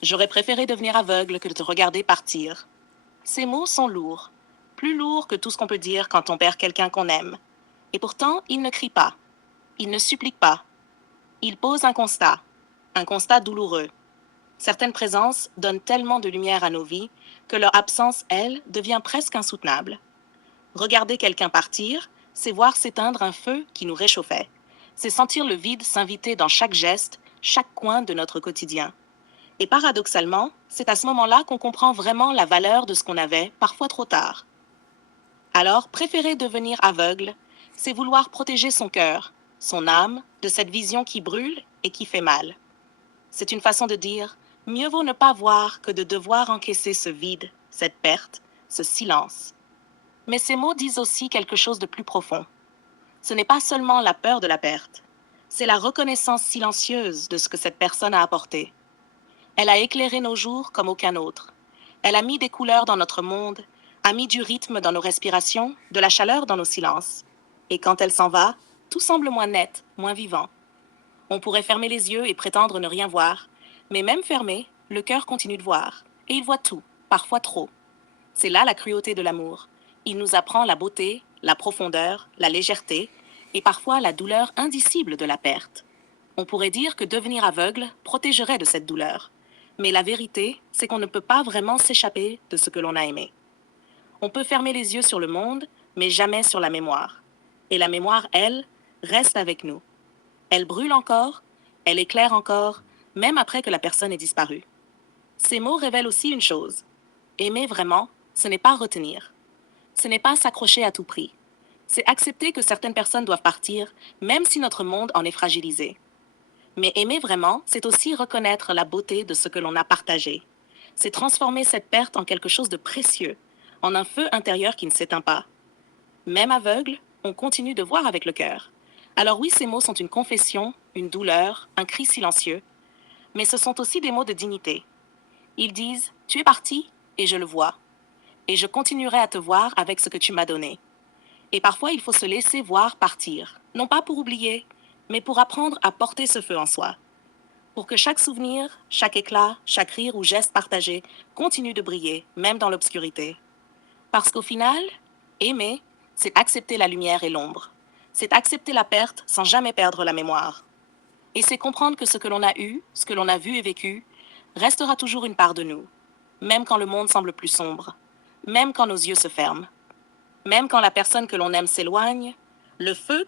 J'aurais préféré devenir aveugle que de te regarder partir. Ces mots sont lourds, plus lourds que tout ce qu'on peut dire quand on perd quelqu'un qu'on aime. Et pourtant, il ne crie pas, il ne supplique pas, il pose un constat douloureux. Certaines présences donnent tellement de lumière à nos vies que leur absence, elle, devient presque insoutenable. Regarder quelqu'un partir, c'est voir s'éteindre un feu qui nous réchauffait. C'est sentir le vide s'inviter dans chaque geste, chaque coin de notre quotidien. Et paradoxalement, c'est à ce moment-là qu'on comprend vraiment la valeur de ce qu'on avait, parfois trop tard. Alors, préférer devenir aveugle, c'est vouloir protéger son cœur, son âme, de cette vision qui brûle et qui fait mal. C'est une façon de dire, mieux vaut ne pas voir que de devoir encaisser ce vide, cette perte, ce silence. Mais ces mots disent aussi quelque chose de plus profond. Ce n'est pas seulement la peur de la perte, c'est la reconnaissance silencieuse de ce que cette personne a apporté. Elle a éclairé nos jours comme aucun autre. Elle a mis des couleurs dans notre monde, a mis du rythme dans nos respirations, de la chaleur dans nos silences. Et quand elle s'en va, tout semble moins net, moins vivant. On pourrait fermer les yeux et prétendre ne rien voir, mais même fermé, le cœur continue de voir. Et il voit tout, parfois trop. C'est là la cruauté de l'amour. Il nous apprend la beauté, la profondeur, la légèreté, et parfois la douleur indicible de la perte. On pourrait dire que devenir aveugle protégerait de cette douleur. Mais la vérité, c'est qu'on ne peut pas vraiment s'échapper de ce que l'on a aimé. On peut fermer les yeux sur le monde, mais jamais sur la mémoire. Et la mémoire, elle, reste avec nous. Elle brûle encore, elle éclaire encore, même après que la personne ait disparu. Ces mots révèlent aussi une chose. Aimer vraiment, ce n'est pas retenir. Ce n'est pas s'accrocher à tout prix. C'est accepter que certaines personnes doivent partir, même si notre monde en est fragilisé. Mais aimer vraiment, c'est aussi reconnaître la beauté de ce que l'on a partagé. C'est transformer cette perte en quelque chose de précieux, en un feu intérieur qui ne s'éteint pas. Même aveugle, on continue de voir avec le cœur. Alors oui, ces mots sont une confession, une douleur, un cri silencieux, mais ce sont aussi des mots de dignité. Ils disent, tu es parti et je le vois, et je continuerai à te voir avec ce que tu m'as donné. Et parfois, il faut se laisser voir partir, non pas pour oublier, mais pour apprendre à porter ce feu en soi, pour que chaque souvenir, chaque éclat, chaque rire ou geste partagé continue de briller, même dans l'obscurité. Parce qu'au final, aimer, c'est accepter la lumière et l'ombre. C'est accepter la perte sans jamais perdre la mémoire. Et c'est comprendre que ce que l'on a eu, ce que l'on a vu et vécu, restera toujours une part de nous, même quand le monde semble plus sombre, même quand nos yeux se ferment, même quand la personne que l'on aime s'éloigne, le feu